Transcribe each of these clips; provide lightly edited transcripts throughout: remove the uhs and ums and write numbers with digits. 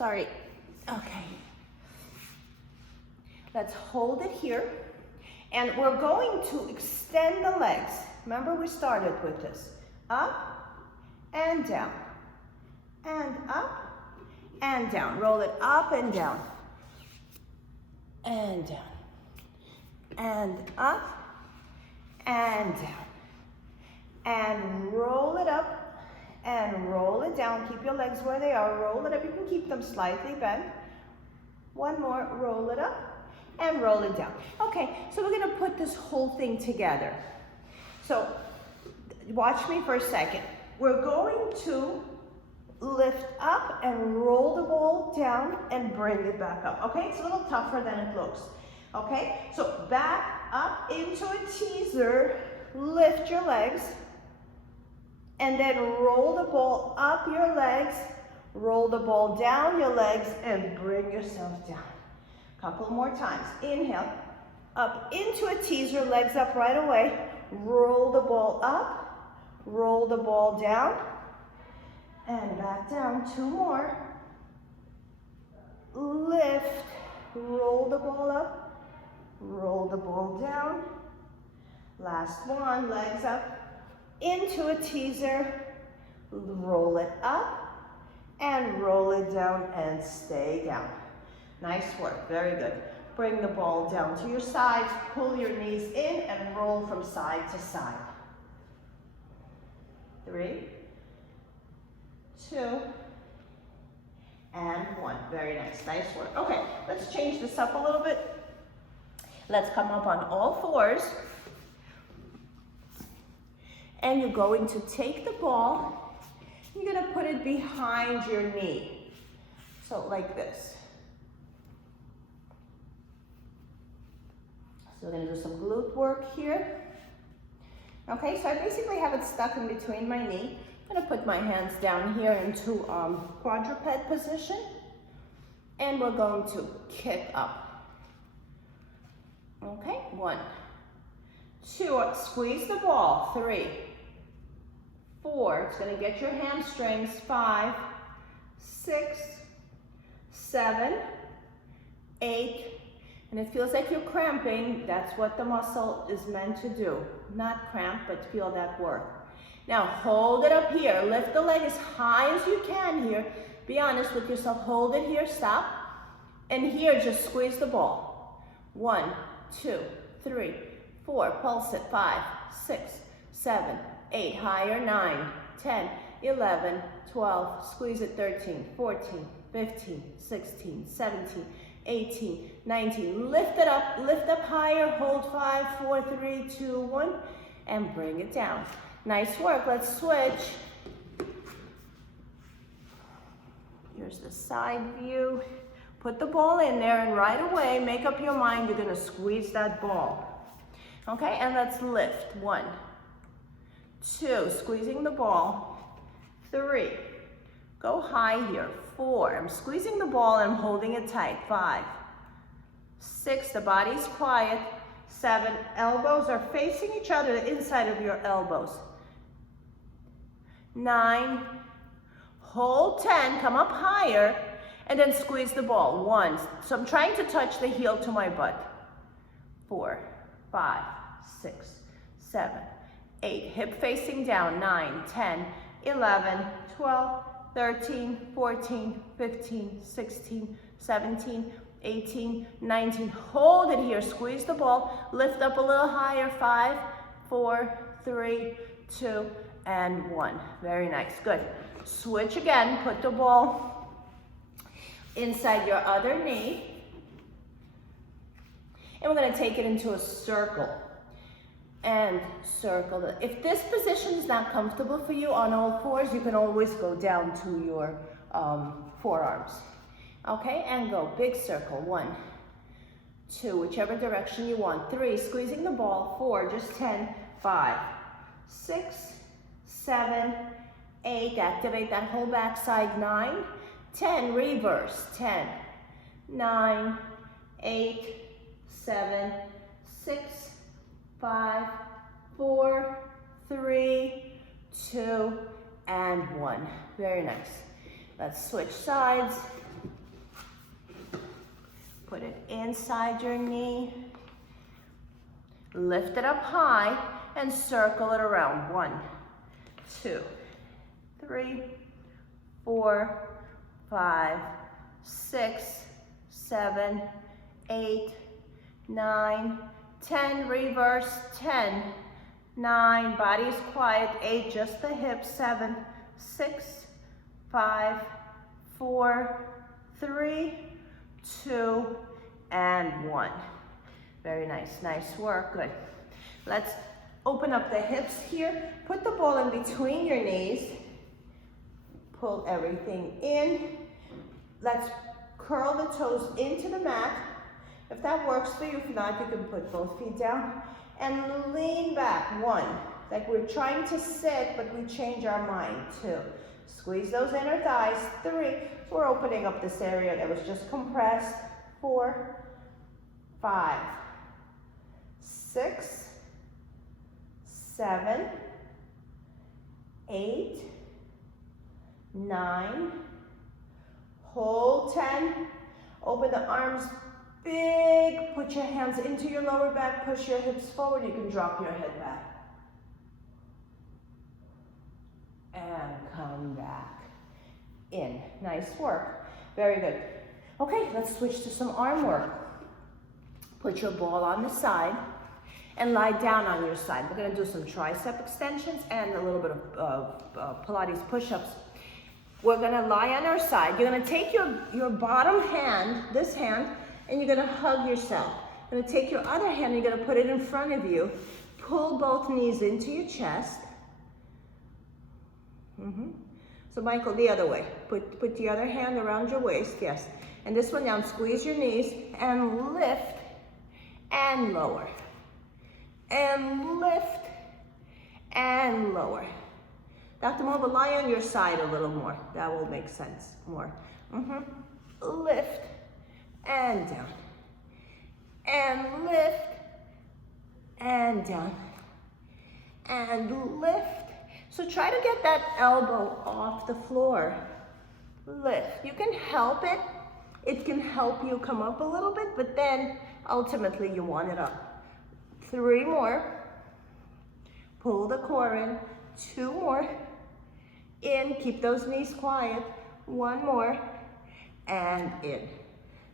Sorry. Okay. Let's hold it here. And we're going to extend the legs. Remember, we started with this. Up and down. And up and down. Roll it up and down. And down. And up and down. And roll it up and roll it down. Keep your legs where they are. Roll it up. You can keep them slightly bent. One more. Roll it up and roll it down. Okay, so we're gonna put this whole thing together. So watch me for a second. We're going to lift up and roll the ball down and bring it back up. Okay, it's a little tougher than it looks. Okay, so back up into a teaser, lift your legs, and then roll the ball up your legs, roll the ball down your legs, and bring yourself down. Couple more times. Inhale, up into a teaser, legs up right away. Roll the ball up, roll the ball down, and back down. Two more. Lift, roll the ball up, roll the ball down. Last one, legs up, into a teaser, roll it up, and roll it down, and stay down. Nice work, very good. Bring the ball down to your sides, pull your knees in, and roll from side to side. 3, 2, and 1. Very nice, nice work. Okay, let's change this up a little bit. Let's come up on all fours. And you're going to take the ball, you're gonna put it behind your knee. So like this. So we're gonna do some glute work here. Okay, so I basically have it stuck in between my knee. I'm gonna put my hands down here into quadruped position. And we're going to kick up. Okay, 1, 2, squeeze the ball, 3, 4, it's gonna get your hamstrings, 5, 6, 7, 8, and it feels like you're cramping. That's what the muscle is meant to do. Not cramp, but feel that work. Now hold it up here. Lift the leg as high as you can here. Be honest with yourself. Hold it here, stop. And here, just squeeze the ball. 1, 2, 3, 4, pulse it, 5, 6, 7, 8, higher, 9, 10, 11, 12, squeeze it, 13, 14, 15, 16, 17, 18, 19, lift it up higher, hold 5, 4, 3, 2, 1, and bring it down. Nice work, let's switch. Here's the side view. Put the ball in there and right away, make up your mind, you're gonna squeeze that ball. Okay, and let's lift. 1, 2, squeezing the ball. 3, go high here. 4, I'm squeezing the ball and I'm holding it tight. 5, 6, the body's quiet. 7, elbows are facing each other, the inside of your elbows. 9, hold 10, come up higher, and then squeeze the ball. 1, so I'm trying to touch the heel to my butt. 4, 5, 6, 7, 8, hip facing down. 9, 10, 11, 12, 13, 14, 15, 16, 17, 18, 19. Hold it here, squeeze the ball, lift up a little higher. 5, 4, 3, 2, and 1. Very nice, good. Switch again, put the ball inside your other knee. And we're gonna take it into a circle. And circle it. If this position is not comfortable for you on all fours, you can always go down to your forearms. Okay, and go big circle. 1, 2, whichever direction you want. 3, squeezing the ball. 4, just 10. 5, 6, 7, 8, activate that whole back side. 9, 10, reverse. 10, 9, 8, 7, 6, 5, 4, 3, 2, and 1. Very nice. Let's switch sides. Put it inside your knee. Lift it up high and circle it around. 1, 2, 3, 4, 5, 6, 7, 8, 9, 10. Reverse. 10, 9. Body is quiet. 8. Just the hips. 7, 6, 5, 4, 3, 2, and 1. Very nice. Nice work. Good. Let's open up the hips here. Put the ball in between your knees. Pull everything in. Let's curl the toes into the mat. If that works for you, if not, you can put both feet down and lean back. 1. Like we're trying to sit, but we change our mind. 2. Squeeze those inner thighs. 3. We're opening up this area that was just compressed. 4, 5, 6, 7, 8, 9, hold 10, open the arms big, put your hands into your lower back, push your hips forward, you can drop your head back. And come back in. Nice work. Very good. Okay, let's switch to some arm work. Put your ball on the side and lie down on your side. We're gonna do some tricep extensions and a little bit of Pilates push-ups. We're gonna lie on our side. You're gonna take your bottom hand, this hand, and you're gonna hug yourself. You're gonna take your other hand, and you're gonna put it in front of you. Pull both knees into your chest. So Michael, the other way. Put the other hand around your waist, yes. And this one down, squeeze your knees and lift and lower. And lift and lower. Dr. Mova, lie on your side a little more. That will make sense more. Lift and down. And lift and down. And lift. So try to get that elbow off the floor. Lift. You can help it. It can help you come up a little bit, but then ultimately you want it up. 3 more. Pull the core in. 2 more. In. Keep those knees quiet. 1 more. And in.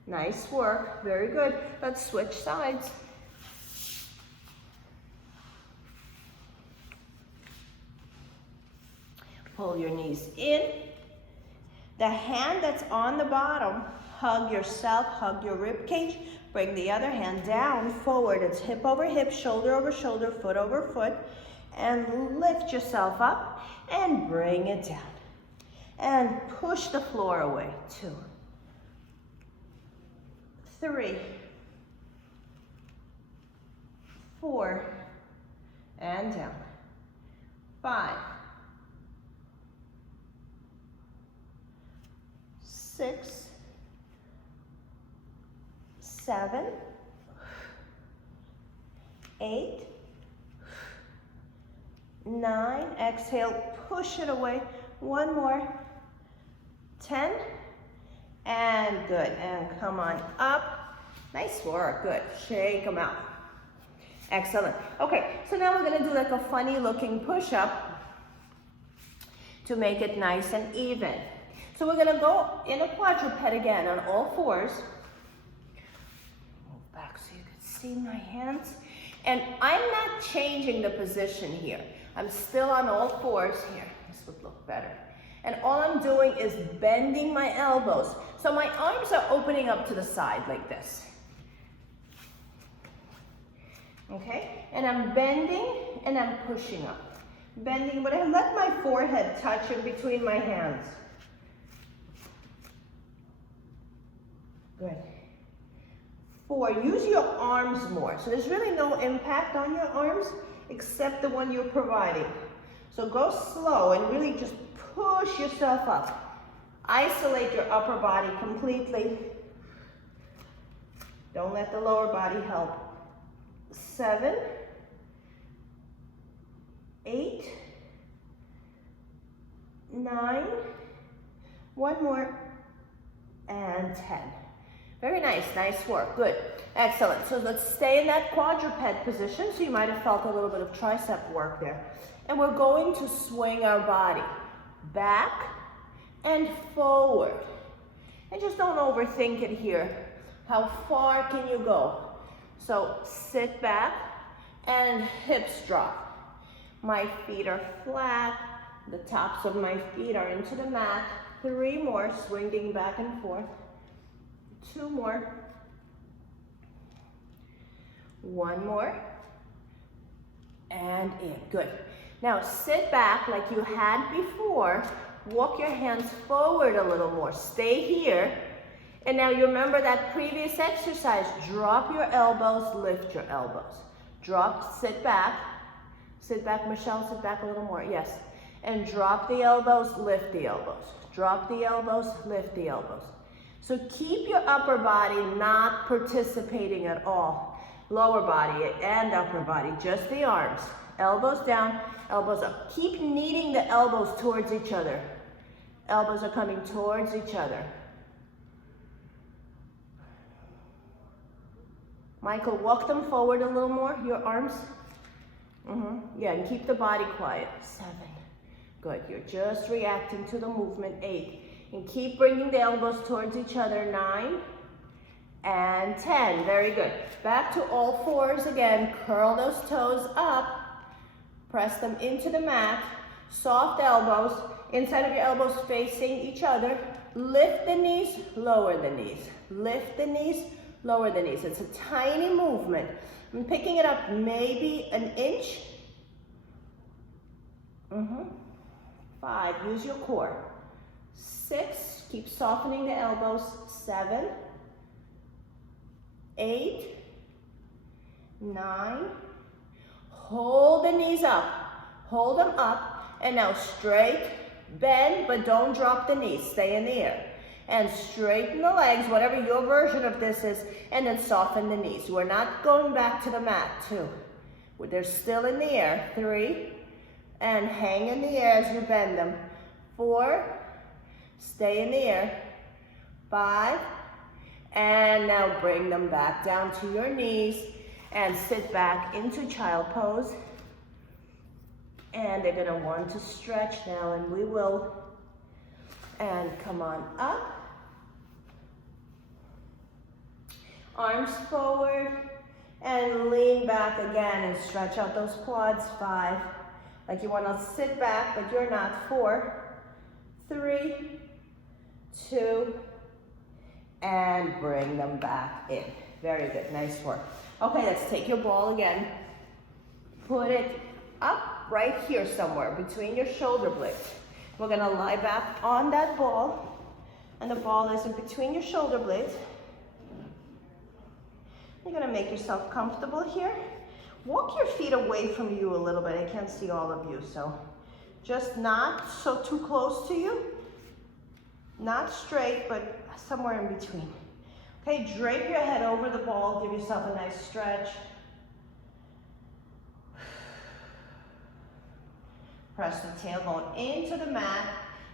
Nice work. Very good. Let's switch sides. Pull your knees in. The hand that's on the bottom, hug yourself, hug your rib cage. Bring the other hand down, forward. It's hip over hip, shoulder over shoulder, foot over foot. And lift yourself up and bring it down. And push the floor away. 2, 3, 4, and down. 5, 6, 7, 8, 9. Exhale, push it away. 1 more. 10. And good. And come on up. Nice work. Good. Shake them out. Excellent. Okay, so now we're going to do like a funny looking push-up to make it nice and even. So we're going to go in a quadruped again on all 4s. Move back so you can see my hands. And I'm not changing the position here. I'm still on all 4s here. This would look better. And all I'm doing is bending my elbows. So my arms are opening up to the side like this. Okay? And I'm bending and I'm pushing up. Bending, but I let my forehead touch in between my hands. Good. 4, use your arms more. So there's really no impact on your arms except the one you're providing. So go slow and really just push yourself up. Isolate your upper body completely. Don't let the lower body help. 7, 8, 9, 1 more, and 10. Very nice, nice work, good. Excellent, so let's stay in that quadruped position. So you might have felt a little bit of tricep work there. And we're going to swing our body back and forward. And just don't overthink it here. How far can you go? So sit back and hips drop. My feet are flat. The tops of my feet are into the mat. 3 more, swinging back and forth. 2 more. 1 more. And in, good. Now sit back like you had before. Walk your hands forward a little more. Stay here. And now you remember that previous exercise. Drop your elbows, lift your elbows. Drop, sit back. Sit back, Michelle, sit back a little more, yes. And drop the elbows, lift the elbows. Drop the elbows, lift the elbows. So keep your upper body not participating at all. Lower body and upper body, just the arms. Elbows down, elbows up. Keep kneading the elbows towards each other. Elbows are coming towards each other. Michael, walk them forward a little more, your arms. Yeah, and keep the body quiet. 7. Good, you're just reacting to the movement. 8. And keep bringing the elbows towards each other. 9 and 10. Very good. Back to all fours again. Curl those toes up. Press them into the mat. Soft elbows. Inside of your elbows facing each other. Lift the knees, lower the knees. Lift the knees, lower the knees. It's a tiny movement. I'm picking it up maybe an inch. 5, use your core. 6, keep softening the elbows. 7, 8, 9, hold the knees up. Hold them up, and now straight, bend, but don't drop the knees. Stay in the air. And straighten the legs, whatever your version of this is, and then soften the knees. We're not going back to the mat. 2, they're still in the air. 3, and hang in the air as you bend them. 4, stay in the air. 5, and now bring them back down to your knees and sit back into child pose. And they're gonna want to stretch now, and we will. And come on up. Arms forward and lean back again and stretch out those quads. 5, like you want to sit back, but you're not. 4, 3, 2, and bring them back in. Very good, nice work. Okay, let's take your ball again. Put it up right here somewhere between your shoulder blades. We're gonna lie back on that ball, and the ball is in between your shoulder blades. You're gonna make yourself comfortable here. Walk your feet away from you a little bit. I can't see all of you, so just not so too close to you. Not straight, but somewhere in between. Okay, drape your head over the ball. Give yourself a nice stretch. Press the tailbone into the mat,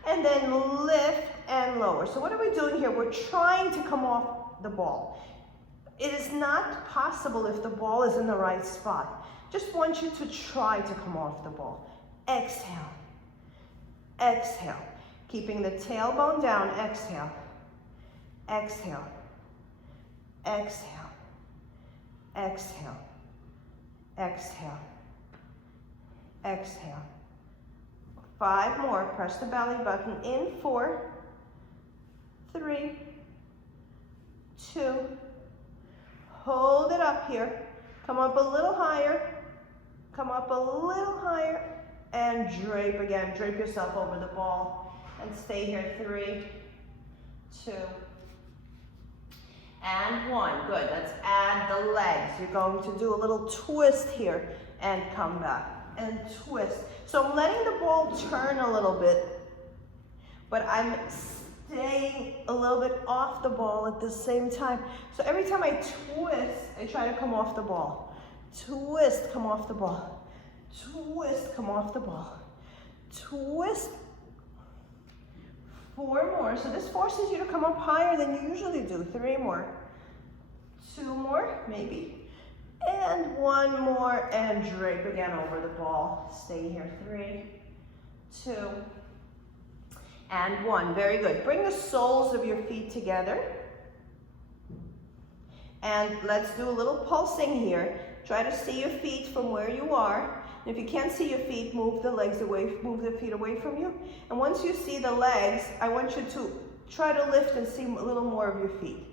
and then lift and lower. So what are we doing here? We're trying to come off the ball. It is not possible if the ball is in the right spot. Just want you to try to come off the ball. Exhale. Exhale. Keeping the tailbone down. Exhale. Exhale. Exhale. Exhale. Exhale. Exhale. 5 more. Press the belly button in. 4, 3, 2. Hold it up here. Come up a little higher. Come up a little higher. And drape again. Drape yourself over the ball. And stay here. 3, 2, and 1. Good. Let's add the legs. You're going to do a little twist here and come back. And twist. So I'm letting the ball turn a little bit, but I'm staying a little bit off the ball at the same time. So every time I twist, I try to come off the ball. Twist, come off the ball. Twist, come off the ball. Twist. 4 more. So this forces you to come up higher than you usually do. 3 more. 2 more, maybe. And 1 more, and drape again over the ball. Stay here. 3, 2, and 1. Very good. Bring the soles of your feet together. And let's do a little pulsing here. Try to see your feet from where you are. And if you can't see your feet, move the legs away, move the feet away from you. And once you see the legs, I want you to try to lift and see a little more of your feet.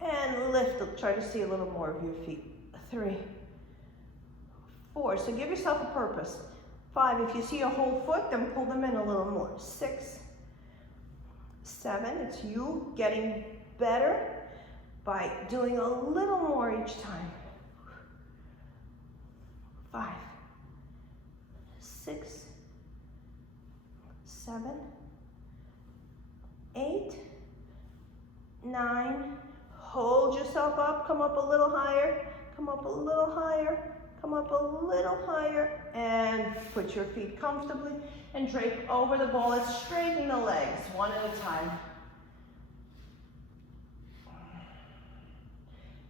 And lift, try to see a little more of your feet. 3, 4, so give yourself a purpose. 5, if you see a whole foot, then pull them in a little more. 6, 7, it's you getting better by doing a little more each time. 5, 6, 7, 8, 9, hold yourself up, come up a little higher, come up a little higher, come up a little higher, and put your feet comfortably and drape over the ball. Let's straighten the legs one at a time.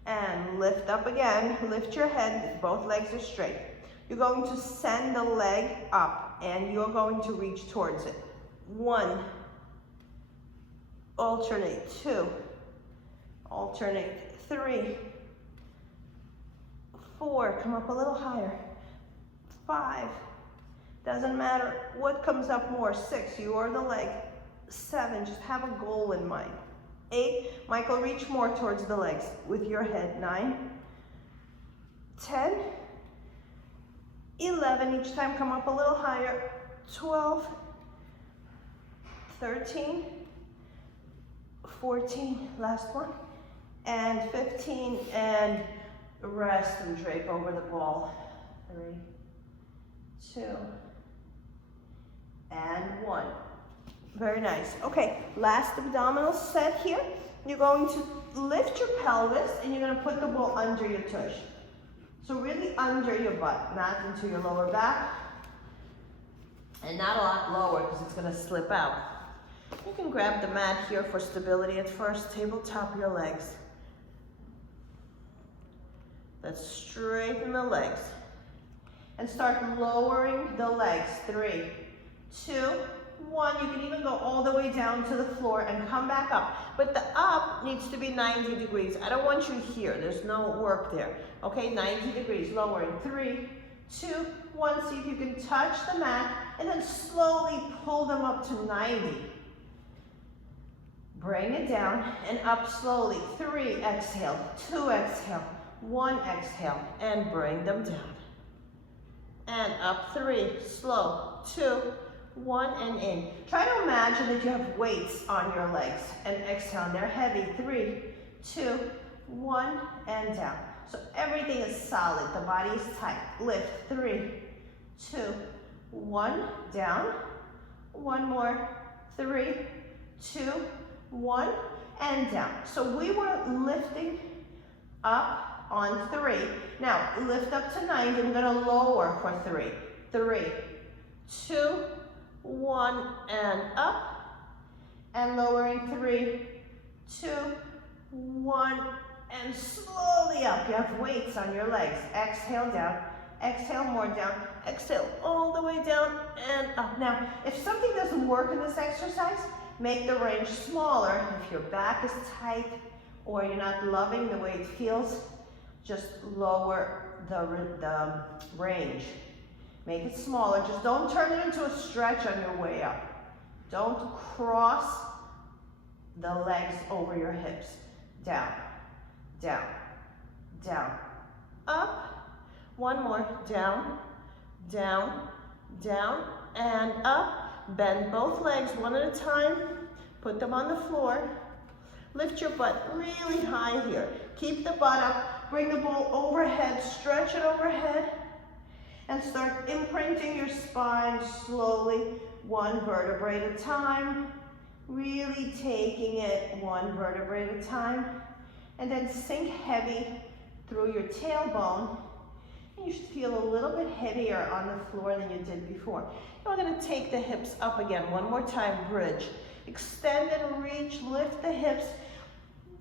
And lift up again, lift your head, both legs are straight. You're going to send the leg up and you're going to reach towards it. 1, alternate, 2, alternate, 3, 4, come up a little higher, 5, doesn't matter what comes up more, 6, you are the leg, 7, just have a goal in mind. 8, Michael, reach more towards the legs with your head. 9, 10, 11, each time come up a little higher. 12, 13, 14, last one, and 15, and rest and drape over the ball. 3, 2, and 1. Very nice. Okay, last abdominal set here. You're going to lift your pelvis and you're going to put the ball under your tush. So really under your butt, not into your lower back. And not a lot lower because it's going to slip out. You can grab the mat here for stability at first. Tabletop your legs. Let's straighten the legs. And start lowering the legs. 3, 2, 1, you can even go all the way down to the floor and come back up. But the up needs to be 90 degrees. I don't want you here. There's no work there. Okay, 90 degrees. Lowering. 3, 2, 1. See if you can touch the mat and then slowly pull them up to 90. Bring it down and up slowly. 3, exhale. 2, exhale. 1, exhale. And bring them down. And up. 3, slow. 2, 1, and in. Try to imagine that you have weights on your legs and exhale. And they're heavy. 3, 2, 1, and down. So everything is solid. The body is tight. Lift. 3, 2, 1, down. 1 more. 3, 2, 1, and down. So we were lifting up on 3. Now lift up to 90. I'm going to lower for 3. 3, 2, 1, and up, and lowering. 3, 2, 1, and slowly up. You have weights on your legs. Exhale down, exhale more down, exhale all the way down and up. Now, if something doesn't work in this exercise, make the range smaller. If your back is tight or you're not loving the way it feels, just lower the range. Make it smaller. Just don't turn it into a stretch on your way up. Don't cross the legs over your hips. Down, down, down, up. 1 more. Down, down, down, and up. Bend both legs one at a time. Put them on the floor. Lift your butt really high here. Keep the butt up. Bring the ball overhead. Stretch it overhead. And start imprinting your spine slowly, 1 vertebrae at a time. Really taking it 1 vertebrae at a time. And then sink heavy through your tailbone. And you should feel a little bit heavier on the floor than you did before. And we're going to take the hips up again. 1 more time, bridge. Extend and reach, lift the hips.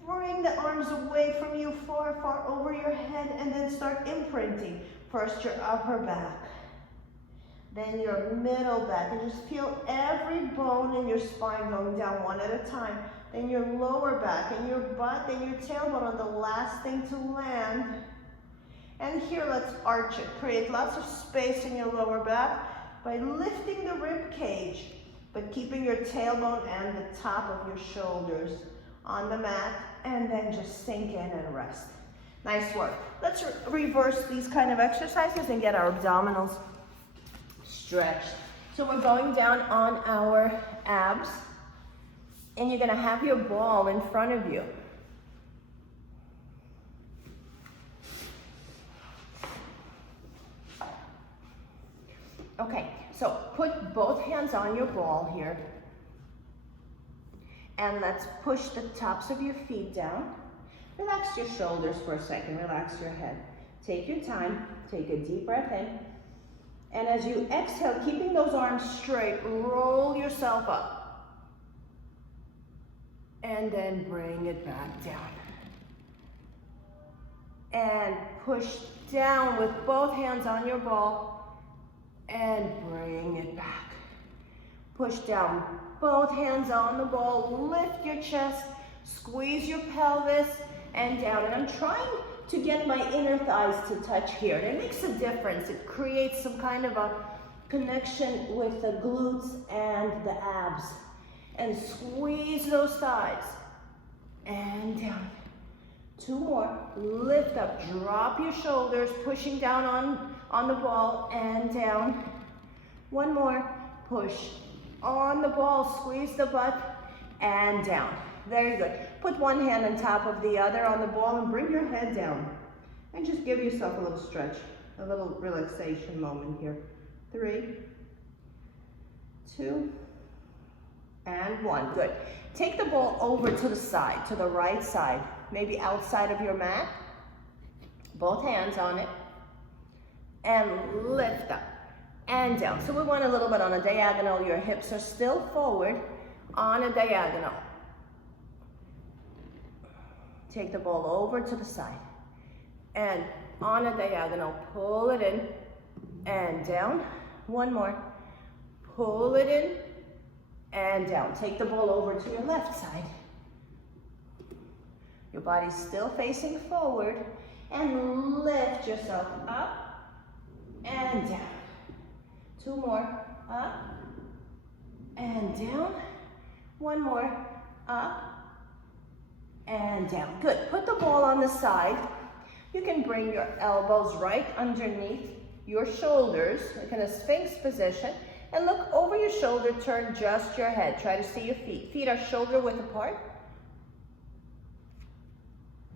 Bring the arms away from you, far, far over your head, and then start imprinting. First your upper back, then your middle back, and just feel every bone in your spine going down one at a time. Then your lower back, and your butt, and your tailbone are the last thing to land. And here, let's arch it. Create lots of space in your lower back by lifting the rib cage, but keeping your tailbone and the top of your shoulders on the mat, and then just sink in and rest. Nice work. Let's reverse these kind of exercises and get our abdominals stretched. So we're going down on our abs, and you're gonna have your ball in front of you. Okay, so put both hands on your ball here. And let's push the tops of your feet down. Relax your shoulders for a second, relax your head. Take your time, take a deep breath in. And as you exhale, keeping those arms straight, roll yourself up. And then bring it back down. And push down with both hands on your ball and bring it back. Push down, both hands on the ball, lift your chest, squeeze your pelvis, and down. And I'm trying to get my inner thighs to touch here. And it makes a difference. It creates some kind of a connection with the glutes and the abs. And squeeze those thighs. And down. 2 more. Lift up, drop your shoulders, pushing down on the ball and down. 1 more. Push on the ball, squeeze the butt, and down. Very good. Put one hand on top of the other on the ball and bring your head down. And just give yourself a little stretch, a little relaxation moment here. 3, 2, and 1. Good. Take the ball over to the side, to the right side, maybe outside of your mat. Both hands on it. And lift up. And down. So we want a little bit on a diagonal. Your hips are still forward on a diagonal. Take the ball over to the side. And on a diagonal, pull it in and down. 1 more. Pull it in and down. Take the ball over to your left side. Your body's still facing forward. And lift yourself up and down. 2 more, up and down. 1 more, up and down. Good. Put the ball on the side. You can bring your elbows right underneath your shoulders, like in a Sphinx position, and look over your shoulder, turn just your head. Try to see your feet. Feet are shoulder width apart.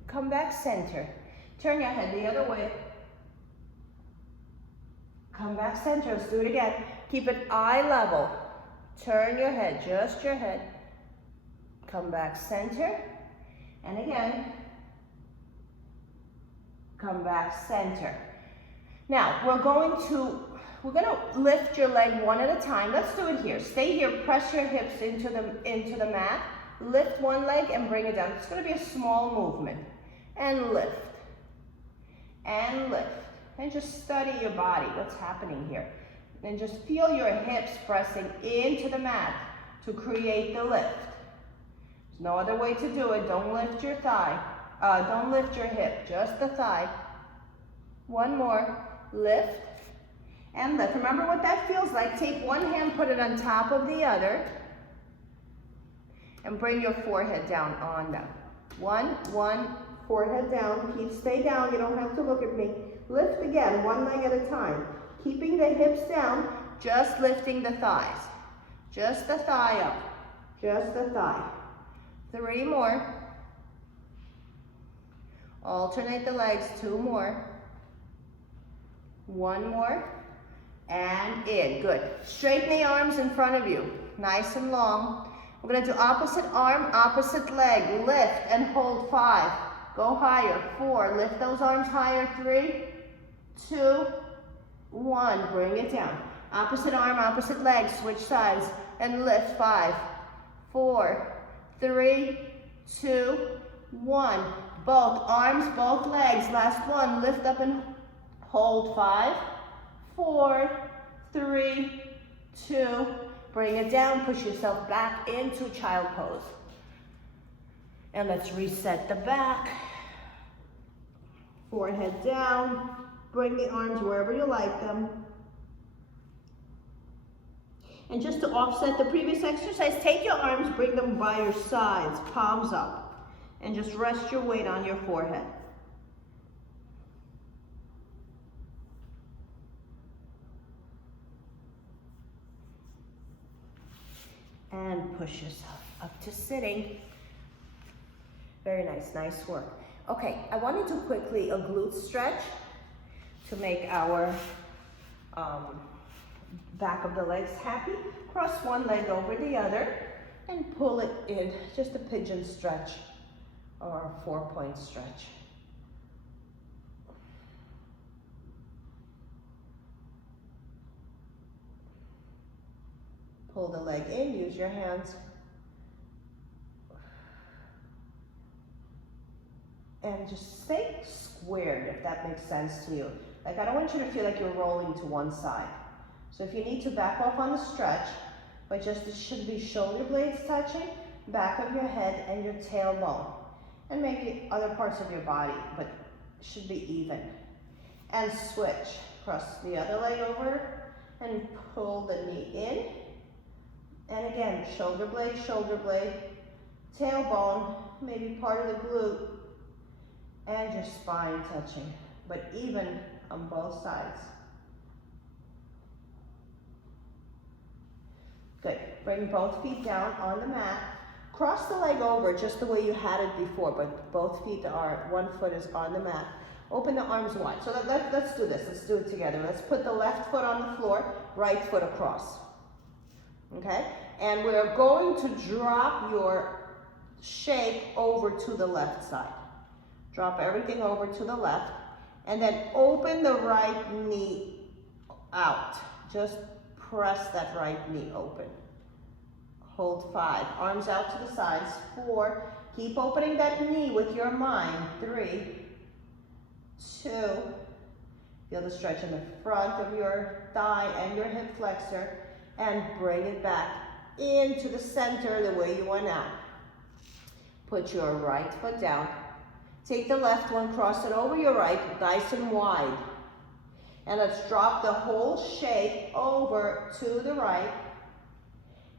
Come back center. Turn your head the other way. Come back center, let's do it again. Keep it eye level. Turn your head, just your head. Come back center. And again. Come back center. Now, we're gonna lift your leg one at a time. Let's do it here. Stay here, press your hips into the mat. Lift one leg and bring it down. It's gonna be a small movement. And lift. And lift. And just study your body, what's happening here. And just feel your hips pressing into the mat to create the lift. There's no other way to do it. Don't lift your thigh. Don't lift your hip, just the thigh. 1 more, lift and lift. Remember what that feels like. Take one hand, put it on top of the other, and bring your forehead down on them. 1, forehead down. Stay down, you don't have to look at me. Lift again, one leg at a time. Keeping the hips down, just lifting the thighs. Just the thigh up. Just the thigh. 3 more. Alternate the legs, 2 more. 1 more. And in, good. Straighten the arms in front of you, nice and long. We're gonna do opposite arm, opposite leg. Lift and hold 5. Go higher, 4. Lift those arms higher, 3, 2, 1. Bring it down. Opposite arm, opposite leg. Switch sides and lift. 5, 4, 3, 2, 1. Both arms, both legs. Last one. Lift up and hold. 5, 4, 3, 2. Bring it down. Push yourself back into child pose. And let's reset the back. Forehead down. Bring the arms wherever you like them. And just to offset the previous exercise, take your arms, bring them by your sides, palms up, and just rest your weight on your forehead. And push yourself up to sitting. Very nice, nice work. Okay, I wanted to quickly a glute stretch to make our back of the legs happy. Cross one leg over the other and pull it in, just a pigeon stretch or a 4-point stretch. Pull the leg in, use your hands. And just stay squared, if that makes sense to you. Like, I don't want you to feel like you're rolling to one side. So if you need to back off on the stretch, but just it should be shoulder blades touching, back of your head and your tailbone. And maybe other parts of your body, but it should be even. And switch. Cross the other leg over and pull the knee in. And again, shoulder blade, tailbone, maybe part of the glute, and your spine touching, but even on both sides. Good. Bring both feet down on the mat. Cross the leg over just the way you had it before, but both feet are, one foot is on the mat. Open the arms wide. So let's do this. Let's do it together. Let's put the left foot on the floor, right foot across. Okay? And we're going to drop your shake over to the left side. Drop everything over to the left. And then open the right knee out. Just press that right knee open. Hold 5. Arms out to the sides. 4. Keep opening that knee with your mind. 3, 2. Feel the stretch in the front of your thigh and your hip flexor. And bring it back into the center the way you went out. Put your right foot down. Take the left one, cross it over your right, nice and wide. And let's drop the whole shake over to the right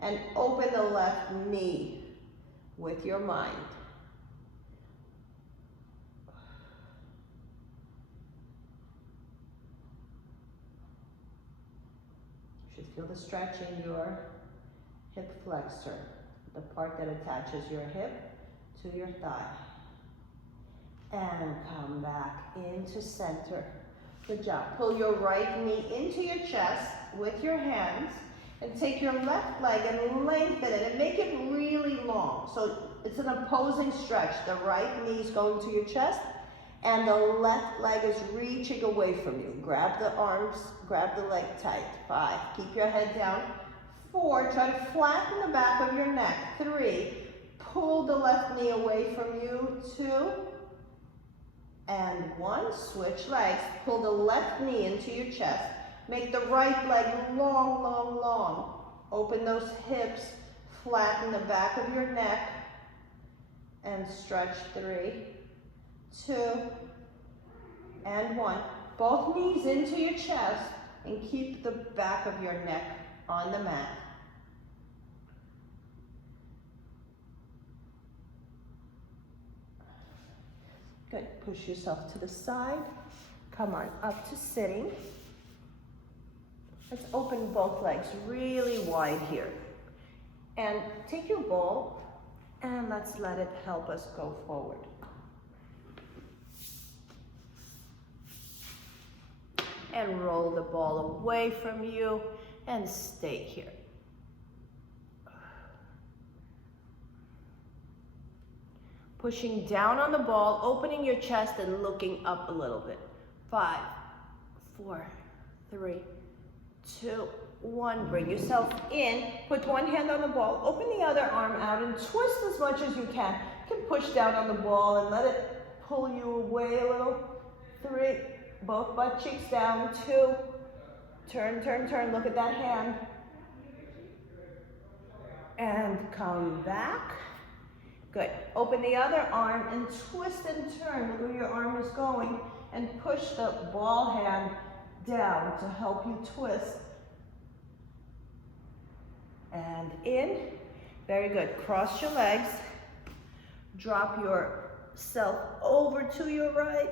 and open the left knee with your mind. You should feel the stretch in your hip flexor, the part that attaches your hip to your thigh. And come back into center. Good job. Pull your right knee into your chest with your hands and take your left leg and lengthen it and make it really long. So it's an opposing stretch. The right knee is going to your chest and the left leg is reaching away from you. Grab the arms, grab the leg tight. 5, keep your head down. 4, try to flatten the back of your neck. 3, pull the left knee away from you. 2, and 1, switch legs. Pull the left knee into your chest. Make the right leg long, long, long. Open those hips, flatten the back of your neck, and stretch. 3, 2, and 1. Both knees into your chest, and keep the back of your neck on the mat. Good. Push yourself to the side. Come on up to sitting. Let's open both legs really wide here. And take your ball and let's let it help us go forward. And roll the ball away from you and stay here. Pushing down on the ball, opening your chest and looking up a little bit. 5, 4, 3, 2, 1. Bring yourself in. Put one hand on the ball. Open the other arm out and twist as much as you can. You can push down on the ball and let it pull you away a little. 3. Both butt cheeks down. 2. Turn, turn, turn. Look at that hand. And come back. Good. Open the other arm and twist and turn. Look where your arm is going. And push the ball hand down to help you twist. And in. Very good. Cross your legs. Drop yourself over to your right.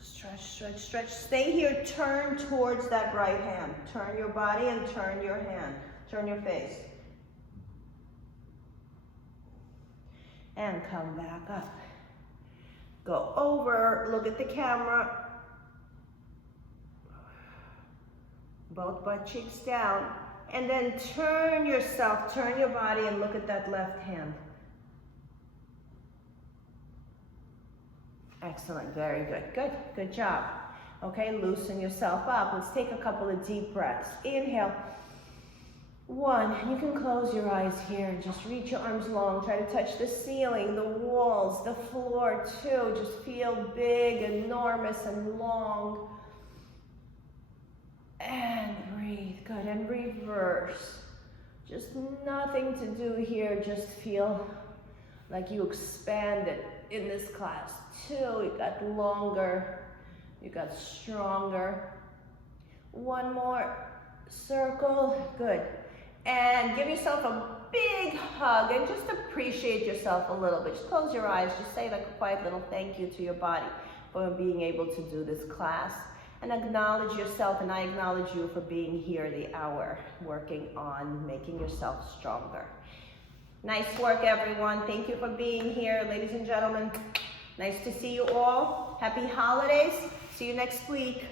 Stretch, stretch, stretch. Stay here. Turn towards that right hand. Turn your body and turn your hand. Turn your face. And come back up. Go over. Look at the camera. Both butt cheeks down. And then turn yourself, turn your body and look at that left hand. Excellent, very good, good, good job. Okay, loosen yourself up. Let's take a couple of deep breaths. Inhale. 1, you can close your eyes here and just reach your arms long. Try to touch the ceiling, the walls, the floor. 2, just feel big, enormous, and long. And breathe, good, and reverse. Just nothing to do here, just feel like you expanded in this class. 2, you got longer, you got stronger. 1 more circle, good. And give yourself a big hug and just appreciate yourself a little bit. Just close your eyes, just say like a quiet little thank you to your body for being able to do this class. And acknowledge yourself, and I acknowledge you for being here the hour, working on making yourself stronger. Nice work, everyone. Thank you for being here, ladies and gentlemen. Nice to see you all. Happy holidays. See you next week.